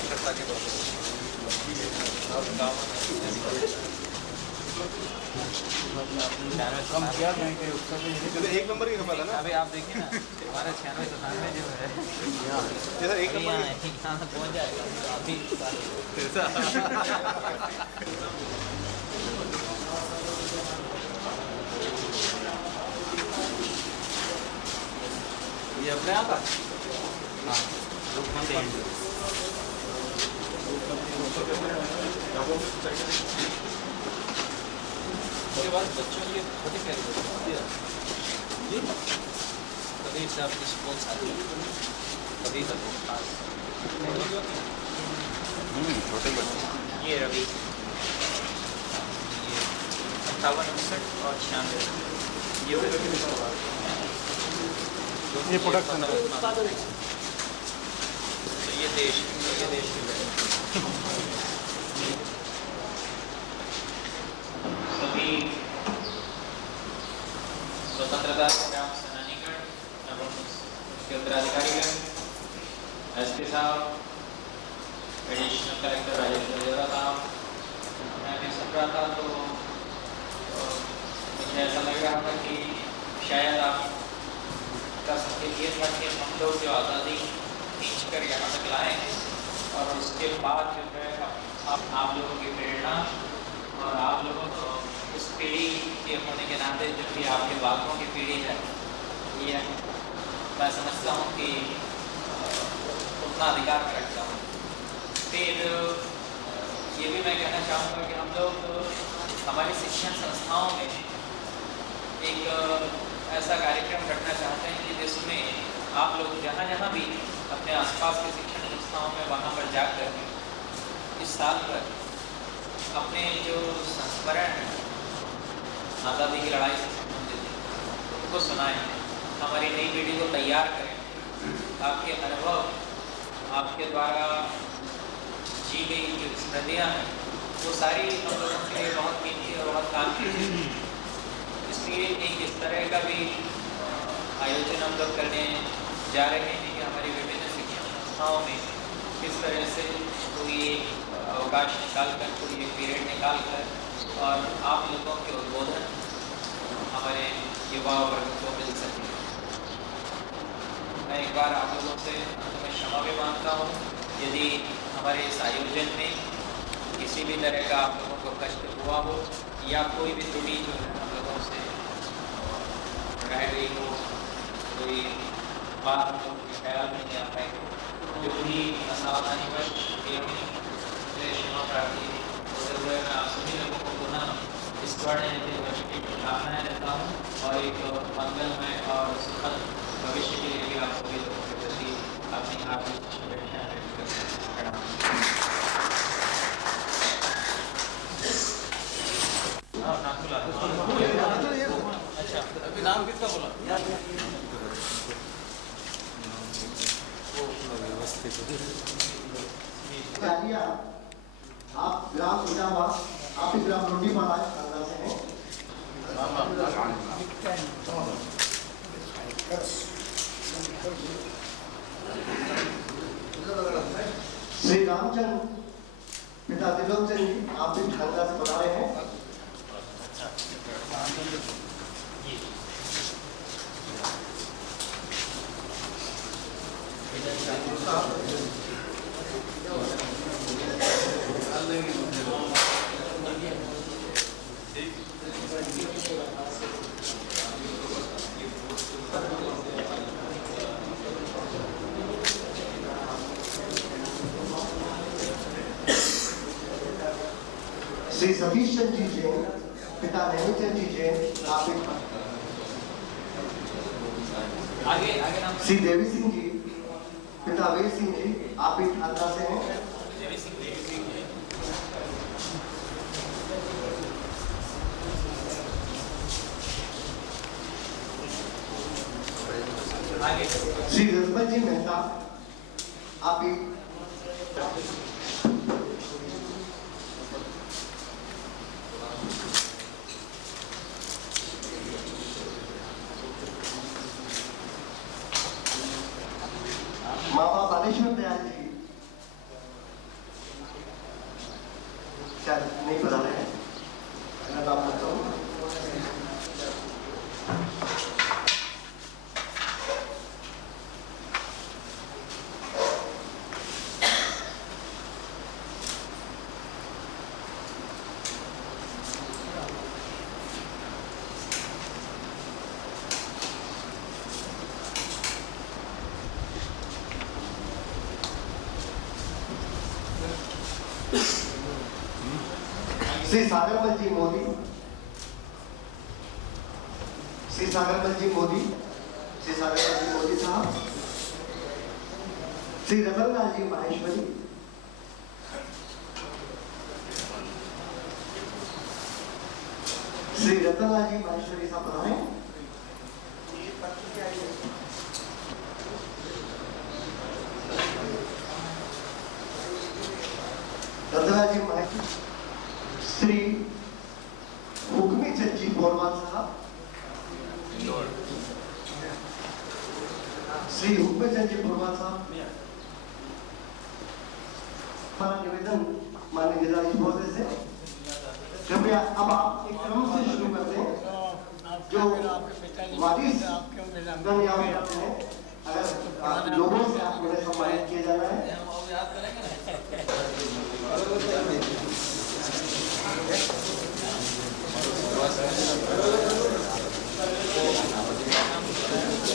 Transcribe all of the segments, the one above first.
साक्षरता के तौर कम किया मैं कि उसका भी एक नंबर ही खपा था ना। अभी आप देखिए ना हमारा 96-97 जो है जैसा एक नंबर यहाँ पहुँच जाएगा अभी ये अपने आप हाँ उसके बाद बच्चों के छोटे कभी से आप स्पोर्ट्स आते कभी तक खास छोटे बच्चे ये रवि ये 58-59 और 96 ये प्रोडक्शन है। तो ये देश के सभी स्वतंत्रता संग्राम सेनानीगण एवं उसके उत्तराधिकारीगण, एसपी साहब, एडिशनल कलेक्टर राजेश राजेरा साहब, मैं भी सुन रहा था तो मुझे ऐसा लग रहा था कि शायद आपका संकेत ये था कि हम लोग जो आज़ादी खींच कर यहाँ तक लाए हैं और उसके बाद जो है आप लोगों की प्रेरणा और आप लोगों को इस पीढ़ी के होने के नाते जो कि आपके बालकों की पीढ़ी है, ये मैं समझता हूँ कि उतना अधिकार में रखता हूँ। फिर ये भी मैं कहना चाहूँगा कि हम लोग हमारी शिक्षण संस्थाओं में एक ऐसा कार्यक्रम रखना चाहते हैं कि जिसमें आप लोग जहाँ जहाँ भी अपने आसपास के शिक्षण संस्थाओं में वहाँ पर जाकर इस साल पर अपने जो संस्मरण हैं आज़ादी की लड़ाई से संबंधित उनको सुनाएं, हमारी नई पीढ़ी को तैयार करें। आपके अनुभव, आपके द्वारा जी गई जो स्मृतियाँ हैं वो सारी हम लोगों के लिए बहुत कीमती और बहुत काम की है। इसलिए एक इस तरह का भी आयोजन हम लोग करने जा रहे हैं कि हमारी विभिन्न शिक्षण संस्थाओं में किस तरह से कोई अवकाश निकाल कर, कोई एक पीरियड निकाल कर और आप लोगों के उद्बोधन हमारे युवा वर्ग को मिल सके। मैं एक बार आप लोगों से मैं क्षमा भी मांगता हूँ यदि हमारे इस आयोजन में किसी भी तरह का आप लोगों को कष्ट हुआ हो या कोई भी त्रुटि जो है हम लोगों से रह गई हो, कोई बात हम लोगों के ख्याल में नहीं आ पाई, जो भी असावधानी वश क्षमा प्रार्थी होते हुए मैं आप सभी लोगों को पुनः इस स्वर्ण जयंती वर्ष की शुभकामनाएं देता हूँ और एक मंगलमय और सुखद भविष्य के लिए भी आप सभी लोगों के प्रति अपनी हार्दिक शुभेच्छाएं व्यक्त करते हैं। अच्छा, अभी नाम किसका बोला? आप ग्राम इलाहाबाद, आप ही ग्राम रोटी महाराज खानदान से हैं। श्री रामचंद्र पिता त्रिलोक चंद जी, आप भी खानदान से बता रहे हैं। श्री सतीश चंद जी जैन, पिता नैमिचंद जी जैन, आप भी। आगे नाम श्री देवी सिंह जी, पिता वीर सिंह जी, आप भी खानदान से हैं। श्री रजबल जी मेहता, आप भी। मामा बालेश्वर दयाल जी, श्री सागरमल जी मोदी, श्री सागरमल जी मोदी, श्री सागरमल जी मोदी साहब, श्री रतनलाल जी माहेश्वरी, श्री रतनलाल जी माहेश्वरी साहब पधारे। रतनलाल जी माहेश्वरी, श्री हुक्मी चंद जी बोरवाल साहब, श्री हुक्मी चंद जी बोरवाल साहब। हमारा निवेदन माननीय जिलाधीश महोदय से, कृपया अब आप एक क्रम से शुरू करते हैं। जो वारिस गण यहाँ पे आते हैं, अगर आप लोगों से आप उन्हें सम्मानित किया जाना है।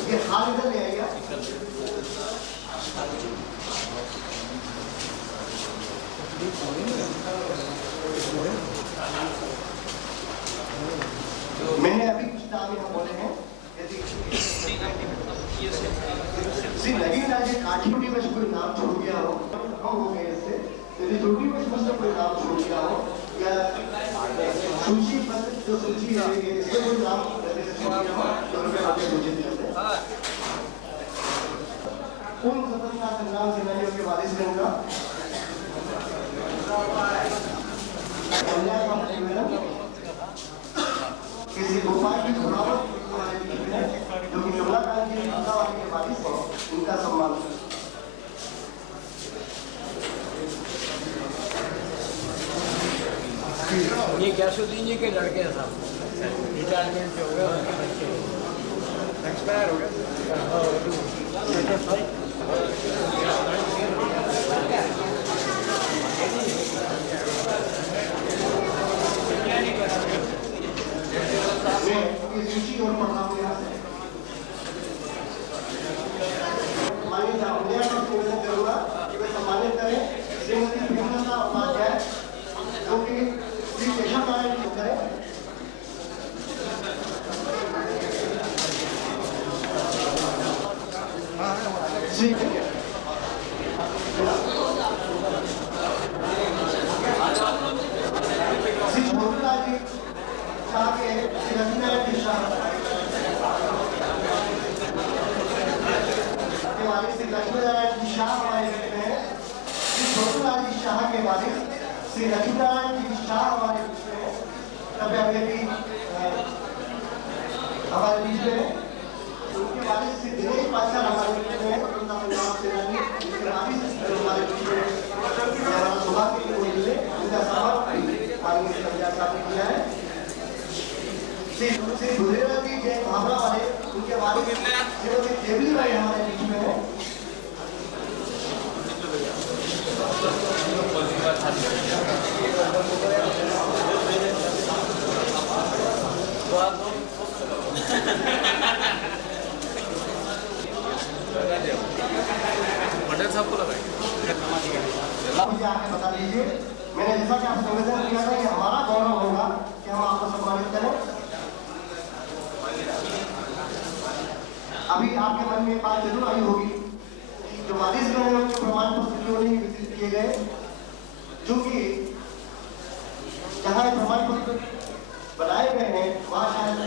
ये हाल इधर ले आएगा। मैंने अभी कुछ नाम यहाँ बोले हैं। यदि श्री नवीन राजे काठीपुटी में कोई नाम छोड़ गया हो, हम हो गए इससे, यदि त्रुटि में मुझसे कोई नाम छोड़ गया हो, या सूची पर जो सूची है इससे कोई नाम पहले से छोड़ गया हो, तो कृपया आगे सूचित कर दें। उन स्वतंत्रता संग्राम सेनानियों के वारिसगण का कल्याण का निवेदन किसी गोपाल की खुरावत जो कि कमलाकांत जी अमरावती के वारिस हैं, उनका सम्मान। ये गैसुद्दीन जी के लड़के हैं साहब, रिटायरमेंट हो गया, उनके बच्चे एक्सपायर हो गए। सूची और पढ़ा हूँ यहाँ से। माननीय साहब से निवेदन करूँगा कि वे सम्मानित करें श्रीमती प्रेमलता उपाध्याय, जो कि श्री केशव नारायण जी करें। श्री छोटूलाल जी शाह के श्री लक्ष्मीनारायण जी शाह के वारिस श्री लक्ष्मीनारायण जी शाह हमारे बीच में है। श्री छोटूलाल जी शाह के वारिस श्री लक्ष्मीनारायण जी शाह हमारे बीच में है। कृपया वे भी हमारे बीच में है। उनके वारिस श्री दिनेश पाठशाल हमारे बीच में है। स्वतंत्रता संग्राम सेनानी उनके वारिस हमारे बीच में हमारा सौभाग्य के लिए मिले, उनका सम्मान माननीय पंजाब साहब ने किया है। श्री गुजरेला जी जय भावरा वाले, उनके वारिस श्रीमती देवली भाई हमारे बीच में है। मंडल साहब को लगाएंगे। मुझे आके बता दीजिए, मैंने जैसा कि आपसे निवेदन किया था कि हमारा गौरव होगा कि हम आपको सम्मानित करें। अभी आपके मन में एक बात जरूर आई होगी, जो वारिसगण हैं उनके प्रमाण पत्र क्यों नहीं वितरित किए गए, जो कि जहाँ प्रमाण पत्र बनाए गए हैं वहाँ शायद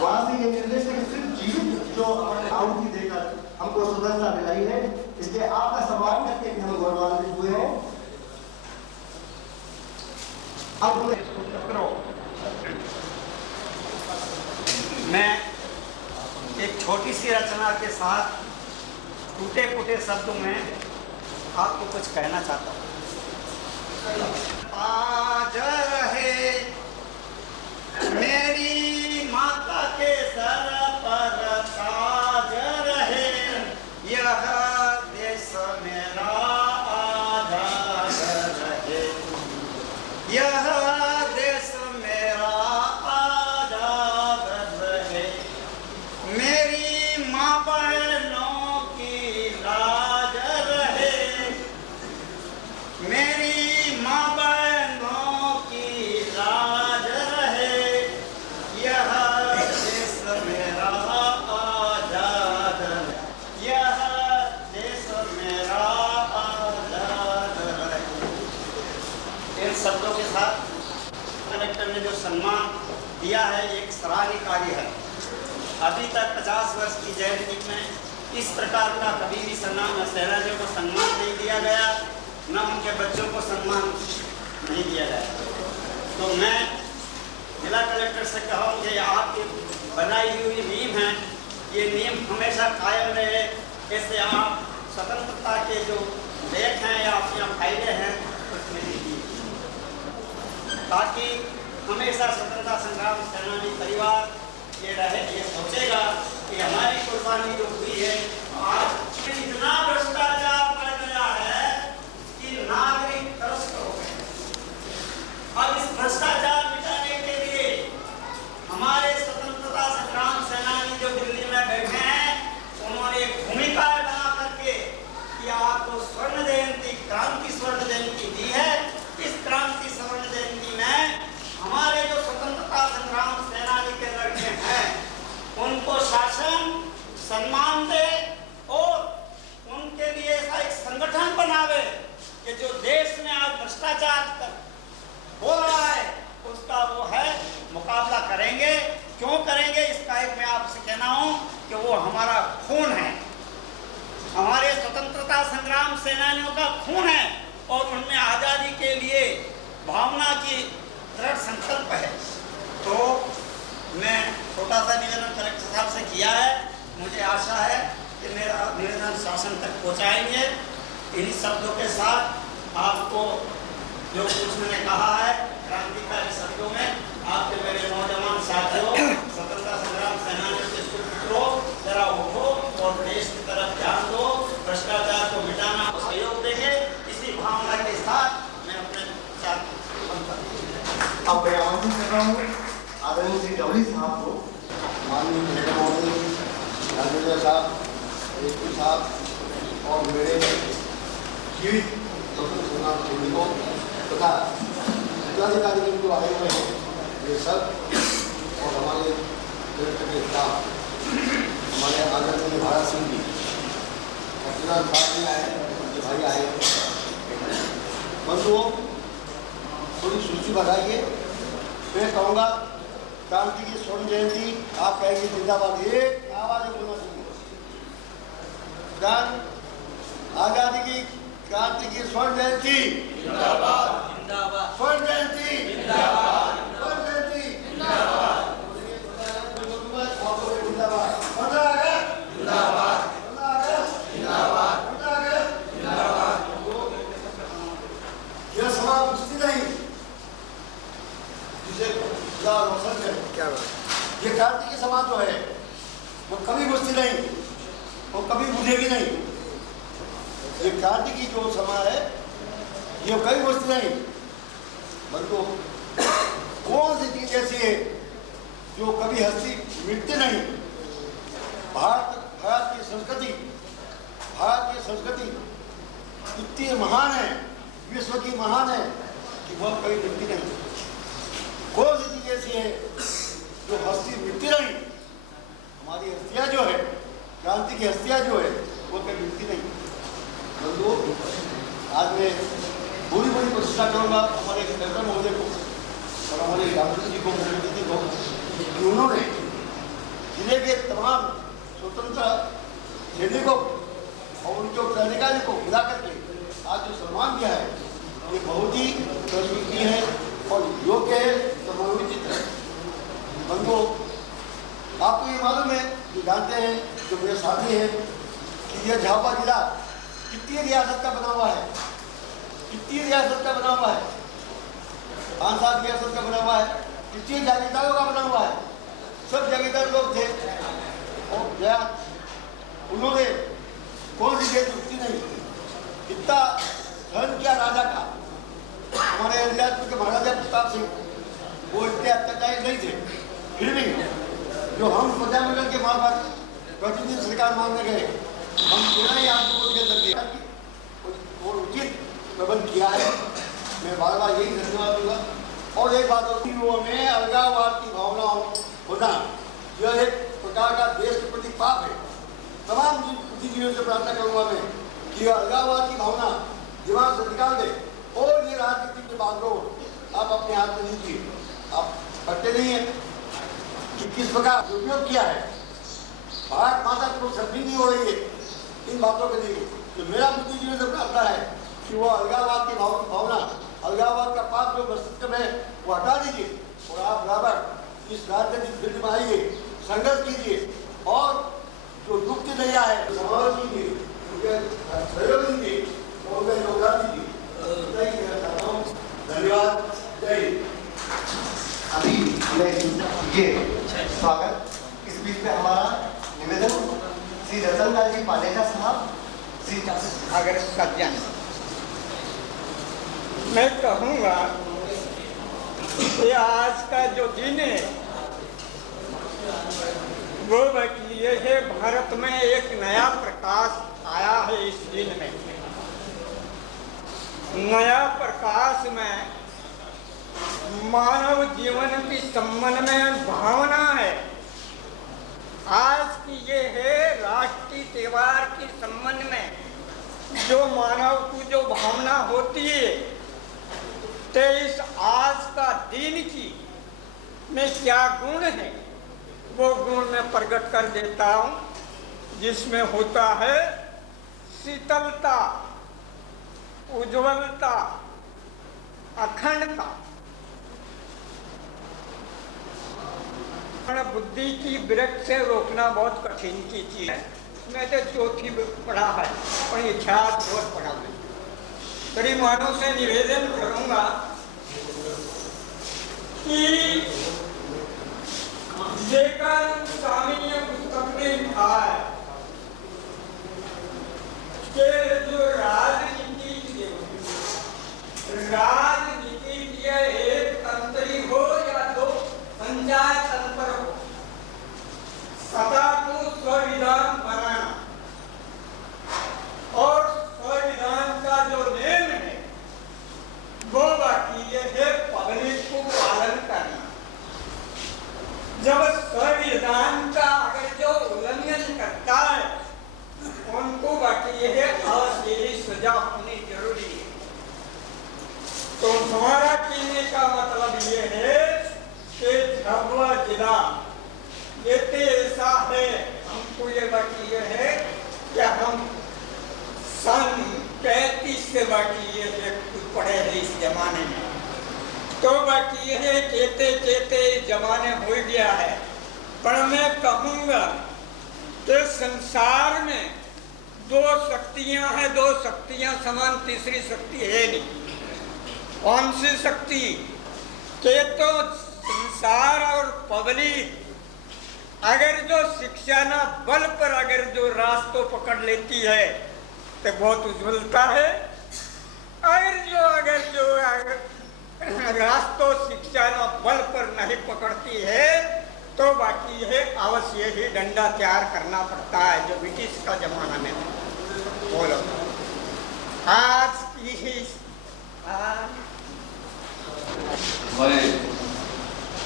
वहाँ से ये निर्देश है कि सिर्फ जीवित जो हमारे आहुति देकर हमको स्वतंत्रता दिलाई है, इसलिए आपका सम्मान करके भी हम गौरवान्वित हुए हैं। अब मैं एक छोटी सी रचना के साथ टूटे फूटे शब्दों में आपको कुछ कहना चाहता हूँ। आज रहे मेरी माता के सर पर ताज रहे, यह देश मेरा आजाद रहे, यह देश मेरा आजाद रहे, मेरी माँ बहनों की लाज रहे, मेरी माँ बहनों किया है एक सराहनीय कार्य है। अभी तक 50 वर्ष की जयंती में इस प्रकार का कभी भी सेनानियों को सम्मान नहीं दिया गया, न उनके बच्चों को सम्मान नहीं दिया गया। तो मैं जिला कलेक्टर से कहूँ कि आपकी बनाई हुई नींव है, ये नींव हमेशा कायम रहे। ऐसे आप स्वतंत्रता के जो लेख हैं या अपने फायदे हैं उसमें दीजिए, ताकि हमेशा स्वतंत्रता संग्राम सेनानी परिवार ये रहे, ये सोचेगा कि हमारी कुर्बानी जो हुई है। आज इतना भ्रष्टाचार बढ़ गया है कि नागरिक त्रस्त हो गए। अब इस भ्रष्टाचार मिटाने के लिए हमारे स्वतंत्रता संग्राम सेनानी जो दिल्ली में बैठे हैं, उन्होंने एक भूमिका बना करके कि आपको स्वर्ण जयंती, क्रांति स्वर्ण जयंती दी है। इस क्रांति स्वर्ण जयंती में हमारे जो स्वतंत्रता संग्राम सेनानी के लड़के हैं उनको शासन सम्मान दे और उनके लिए ऐसा एक संगठन बनावे कि जो देश में आज भ्रष्टाचार हो रहा है उसका वो है मुकाबला करेंगे। क्यों करेंगे? इसका एक मैं आपसे कहना हूं कि वो हमारा खून है, हमारे स्वतंत्रता संग्राम सेनानियों का खून है और उनमें आज़ादी के लिए भावना की दृढ़ संकल्प है। तो मैं छोटा सा निवेदन कलेक्टर साहब से किया है, मुझे आशा है कि मेरा निवेदन शासन तक पहुंचाएंगे। इन्हीं शब्दों के साथ आपको जो कुछ मैंने कहा है क्रांतिकारी शब्दों में, आपके मेरे नौजवान साथियों, स्वतंत्रता संग्राम सेनानियों के सुपुत्रों, जरा उठो और देश की तरफ ध्यान दो, भ्रष्टाचार को मिटाना को सहयोग देंगे। इसी भावना के साथ मैं अपने साथ अब मैं आमंत्रित कर रहा हूँ आदरणीय श्री गौरी साहब को, माननीय कलेक्टर महोदय, राजेंद्र साहब, एसपी साहब और मेरे जीवित स्वतंत्र संग्राम सैनिकों तथा जिलाधिकारी जो आए हुए हैं ये सब, और हमारे कलेक्टर के स्टाफ, हमारे आदरणीय भारत सिंह जी और जिला साहब भी आए, उनके भाई आए। बंधुओं, थोड़ी सूची बढ़ाइए। मैं कहूँगा क्रांति की स्वर्ण जयंती, आप कहेंगे जिंदाबाद, एक आवाज बोलना चाहिए। आजादी की क्रांति की स्वर्ण जयंती जिंदाबाद, जिंदाबाद, स्वर्ण जयंती जिंदाबाद, स्वर्ण जयंती जिंदाबाद, 15 अगस्त जिंदाबाद, 15 अगस्त जिंदाबाद, 15 अगस्त जिंदाबाद। यह समाज कुश्ती नहीं जिसे रोशन करे, क्या ये क्रांति की समाज जो है वो कभी बुझती नहीं, वो कभी बुझेगी नहीं। ये क्रांति की जो समय है ये कभी बुझती नहीं। बल्कि कौन सी चीज ऐसी है जो कभी हस्ती मिटती नहीं। भारत की संस्कृति इतनी महान है, विश्व की महान है कि वह कभी मिटती नहीं। कौन सी चीज ऐसी है जो हस्ती मिटती नहीं। हमारी हस्तियाँ जो है, क्रांति की हस्तियाँ जो है वो कभी मिटती नहीं। बंधुओं, आज मैं पूरी प्रशंसा करूँगा हमारे कलेक्टर महोदय को और हमारे रामचंद्र जी को, मुख्यमंत्री को, कि उन्होंने जिले के तमाम स्वतंत्र सैनिकों और उनके उत्तराधिकारी को मिला करके आज जो सम्मान दिया है ये बहुत ही प्रशंसनीय है और योग्य है, समायोजित है। बंधुओं, आपको ये मालूम है, जो जानते हैं, जो मेरे साथी हैं, कि यह झाबुआ जिला कितनी रियासत का बना हुआ है, कितनी रियासत का बना हुआ है, 5-7 रियासत का बना हुआ है, कितनी जागीरदारों का बना हुआ है। सब जागीरदार लोग थे और क्या उन्होंने कौन सी जेल रुकती नहीं, इतना धन किया राजा का। हमारे अलीराजपुर के महाराजा प्रताप सिंह वो इतने अत्याचारी नहीं थे, फिर भी जो हम प्रजामंडल के मार्फत प्रतिनिधि सरकार मांगने गए, हम पूरा ही आपको के अंदर दिया और उचित प्रबंध किया है। मैं बार बार यही धन्यवाद दूंगा। और एक बात होती है, वो में अलगाववाद की भावना होना यह एक प्रकार का देश के प्रति पाप है। तमाम बुद्धिजीवियों से प्रार्थना करूंगा मैं कि अलगाववाद की भावना दिमाग से निकाल दे और ये राजनीति के बागडोर आप अपने हाथ में लीजिए। आप करते नहीं हैं, किस प्रकार उपयोग किया है। भारत माता को शर्मिंदी नहीं हो रही है इन बातों के लिए। तो मेरा बुद्धि जीवन से प्रार्थना है कि वो अलगाववाद की भावना, अलगाववाद का पाप जो मस्तिष्क में वो हटा दीजिए और आप बराबर इस राजनीतिक फील्ड में आइए, संघर्ष कीजिए और जो दुख की नैया है समाज कीजिए, सहयोग दीजिए और उनका योगदान दीजिए। धन्यवाद। जय हिंद। अभी हमें ये स्वागत इस बीच में हमारा निवेदन श्री रतनलाल जी पालेजा साहब, श्री अगर सज्जन मैं कहूँगा कि आज का जो दिन है वो ये है, भारत में एक नया प्रकाश आया है इस दिन में। नया प्रकाश में मानव जीवन की संबंध में भावना है। आज की ये है राष्ट्रीय त्योहार के संबंध में जो मानव की जो भावना होती है, तो इस आज का दिन की में क्या गुण है वो गुण मैं प्रकट कर देता हूँ, जिसमें होता है शीतलता, उज्ज्वलता, अखंडता। बुद्धि की वृक्ष से रोकना बहुत कठिन की चीज है। मैं तो चौथी पढ़ा है और इतिहास बहुत पढ़ा है। गरीबानों से निवेदन करूंगा कि विवेकानंद स्वामी ने पुस्तक में लिखा है कि जो राजनीति एक तंत्री हो या दो पंचायत तंत्र हो, सदा को संविधान बनाना और संविधान का जो नियम है वो बाकी ये है पब्लिक को पालन करना। जब संविधान का अगर जो उल्लंघन करता है उनको बाकी ये है अवश्य सजा होनी जरूरी है। तो हमारा कहने का मतलब ये है कि झाबुआ जिला ये तो ऐसा है, हमको ये बाकी ये है कि हम सन 35 से बाकी ये पढ़े हैं इस जमाने में। तो बाकी ये है कहते कहते जमाने हो गया है। पर मैं कहूँगा कि संसार में दो शक्तियाँ हैं, दो शक्तियाँ समान तीसरी शक्ति है नहीं। कौन सी शक्ति के तो संसार और पब्लिक अगर जो शिक्षा ना बल पर अगर जो रास्तों पकड़ लेती है तो बहुत उज्ज्वलता है। अगर जो रास्तों शिक्षा ना बल पर नहीं पकड़ती है तो बाकी है अवश्य ही डंडा तैयार करना पड़ता है, जो ब्रिटिश का जमाना में बोलो। आज की ही हमारे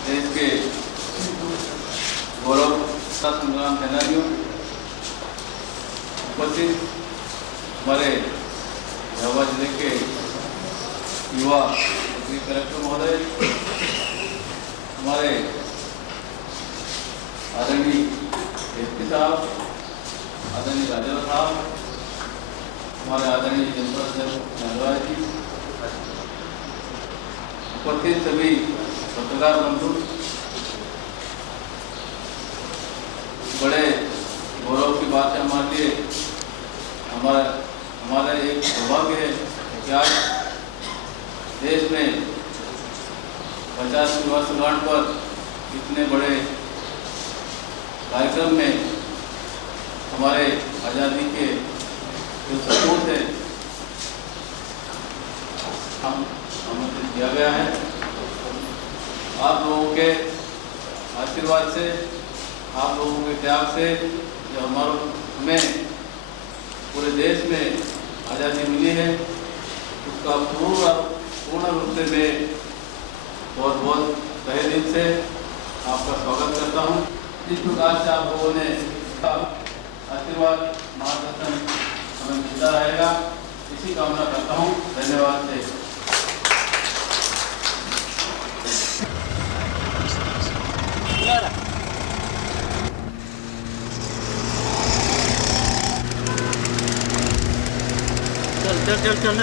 देश के गौरव संग्राम सेनानियों, उपस्थित हमारे झाबुआ जिले के युवा कलेक्टर महोदय, हमारे आदरणीय एसपी साहब, आदरणीय राजेंद्र साहब, हमारे आदरणीय जनता धन्यवाद जी, उपस्थित सभी पत्रकार बंधु, बड़े गौरव की बात है हमारे लिए। हमारा एक सौभाग्य है कि आज देश में 50वीं वर्षगांठ पर इतने बड़े कार्यक्रम में हमारे आज़ादी के जो सपूत है हम आमंत्रित किया गया है। आप लोगों के आशीर्वाद से, आप लोगों के त्याग से जो हमें पूरे देश में आज़ादी मिली है, उसका पूर्ण रूप से मैं बहुत बहुत तहे दिल से आपका स्वागत करता हूँ। जिस प्रकार से आप लोगों ने आशीर्वाद मार्गदर्शन हमें मिलता रहेगा, इसी कामना करता हूँ। धन्यवाद से चल चल चल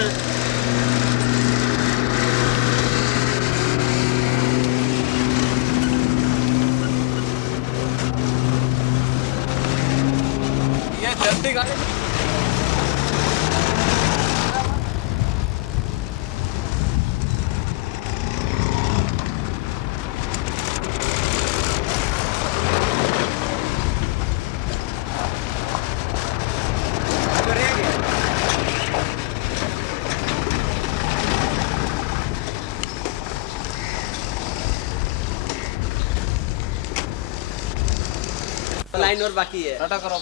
ये जल्दी गाड़ी लाइन और बाकी है। टाटा करो।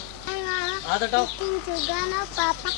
हाथ हटाओ। गाना पापा